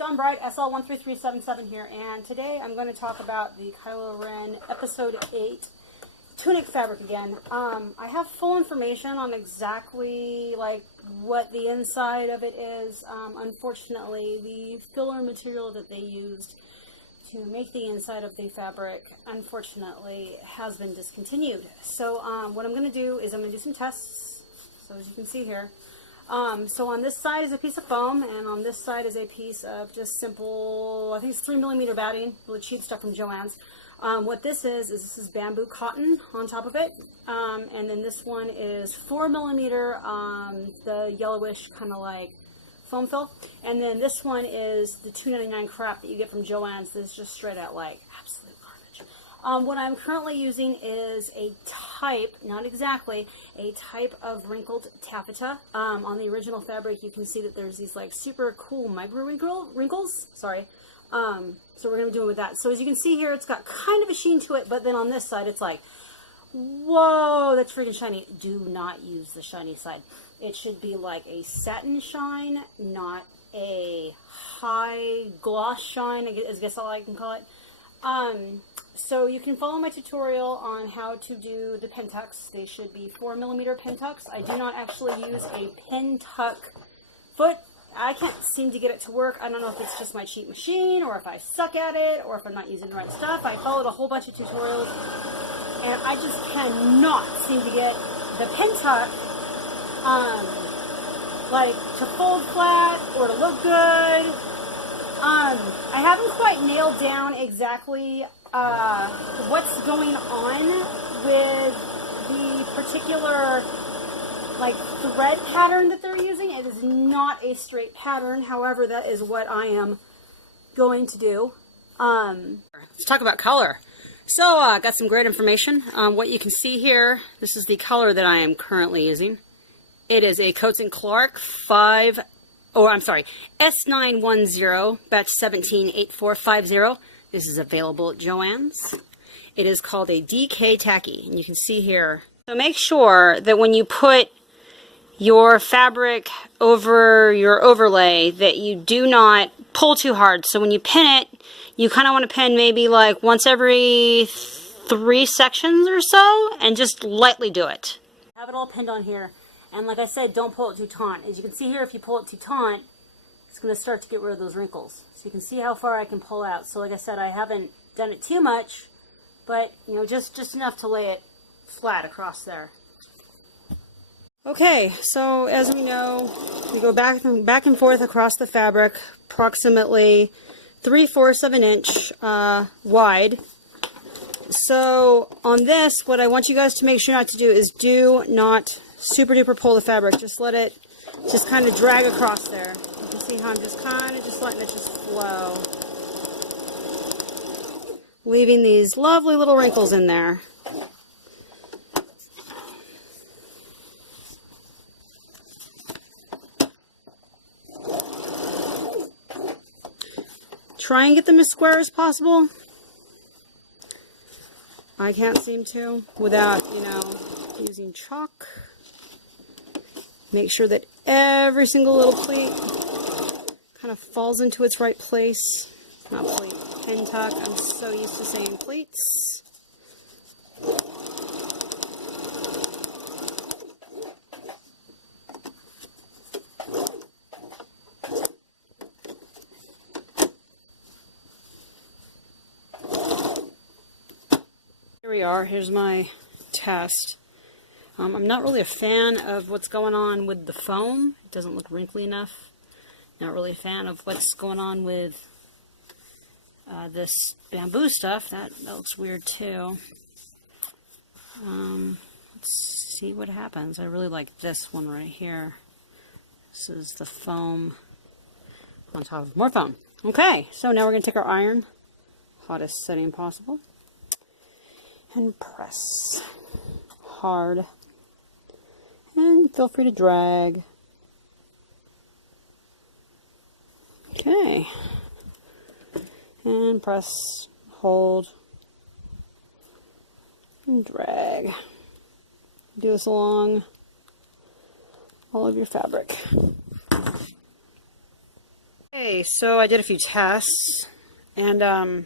Dawn Bright, SL-13377 here, and today I'm going to talk about the Kylo Ren Episode 8 tunic fabric again. I have full information on exactly what the inside of it is. Unfortunately, the filler material that they used to make the inside of the fabric, unfortunately, has been discontinued. So what I'm going to do is I'm going to do some tests, so as you can see here. So on this side is a piece of foam, and on this side is a piece of just simple, I think it's 3mm batting, really cheap stuff from Joann's. What this is bamboo cotton on top of it, and then this one is 4mm, the yellowish kind of like foam fill, and then this one is the $2.99 crap that you get from Joann's. This is just straight out like absolute garbage. What I'm currently using is a type, not exactly, a type of wrinkled taffeta. On the original fabric, you can see that there's these like super cool micro wrinkles. Sorry. So we're going to be doing with that. So as you can see here, it's got kind of a sheen to it, but then on this side, it's like, whoa, that's freaking shiny. Do not use the shiny side. It should be like a satin shine, not a high gloss shine, I guess all I can call it. So you can follow my tutorial on how to do the pin tucks. They should be 4mm pin tucks. I do not actually use a pin tuck foot. I can't seem to get it to work. I don't know if it's just my cheap machine, or if I suck at it, or if I'm not using the right stuff. I followed a whole bunch of tutorials, and I just cannot seem to get the pin tuck like to fold flat or to look good. I haven't quite nailed down exactly what's going on with the particular like thread pattern that they're using. It is not a straight pattern. However, that is what I am going to do. Let's talk about color. So I got some great information. What you can see here, this is the color that I am currently using. It is a Coats & Clark S910 batch 178450. This is available at Joann's. It is called a DK tacky, and you can see here. So make sure that when you put your fabric over your overlay that you do not pull too hard. So when you pin it, you kind of want to pin maybe like once every 3 sections or so, and just lightly do it. Have it all pinned on here, and like I said, don't pull it too taut. As you can see here, if you pull it too taut, it's going to start to get rid of those wrinkles. So you can see how far I can pull out. So like I said, I haven't done it too much, but you know, just enough to lay it flat across there. Okay, so as we know, we go back and forth across the fabric, approximately 3/4 of an inch wide. So on this, what I want you guys to make sure not to do is do not super duper pull the fabric. Just let it just kind of drag across there. You can see how I'm just kind of just letting it just flow, leaving these lovely little wrinkles in there. Try and get them as square as possible. I can't seem to without, you know, using chalk. Make sure that every single little pleat kind of falls into its right place. Not pleat, pin tuck. I'm so used to saying pleats. Here we are. Here's my test. I'm not really a fan of what's going on with the foam. It doesn't look wrinkly enough. Not really a fan of what's going on with this bamboo stuff. That looks weird too. Let's see what happens. I really like this one right here. This is the foam on top of more foam. Okay, so now we're going to take our iron, hottest setting possible, and press hard, and feel free to drag. Okay, and press, hold, and drag. Do this along all of your fabric. Okay, so I did a few tests, and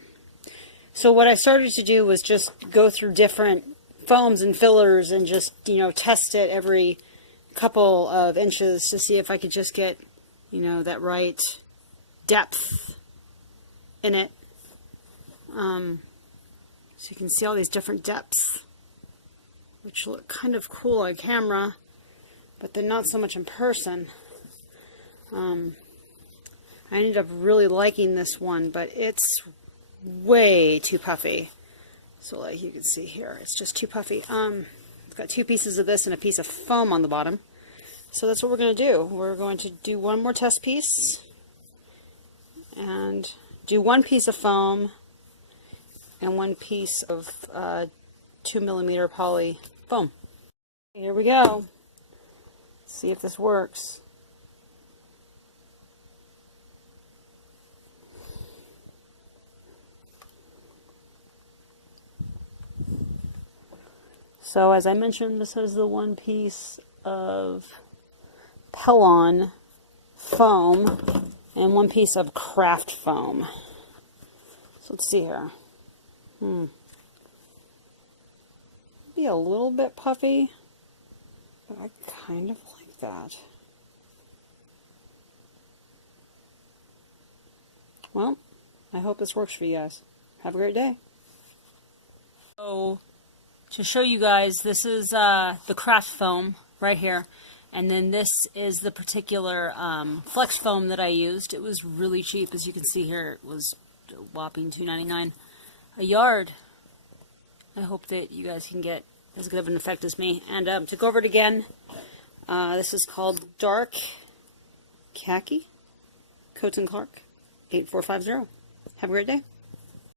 so what I started to do was just go through different foams and fillers and just, you know, test it every couple of inches to see if I could just get, you know, that right depth in it. So you can see all these different depths, which look kind of cool on camera, but they're not so much in person. I ended up really liking this one, but it's way too puffy. So like you can see here, it's just too puffy. It's got two pieces of this and a piece of foam on the bottom. So that's what we're going to do. We're going to do one more test piece and do one piece of foam and one piece of 2mm poly foam. Here we go. Let's see if this works. So as I mentioned, this is the one piece of Pellon foam and one piece of craft foam. So let's see here. Be a little bit puffy, but I kind of like that. Well, I hope this works for you guys. Have a great day. So, to show you guys, this is the craft foam right here, and then this is the particular flex foam that I used. It was really cheap, as you can see here. It was a whopping $2.99 a yard. I hope that you guys can get as good of an effect as me. And to go over it again, this is called Dark Khaki, Coats & Clark, 8450. Have a great day.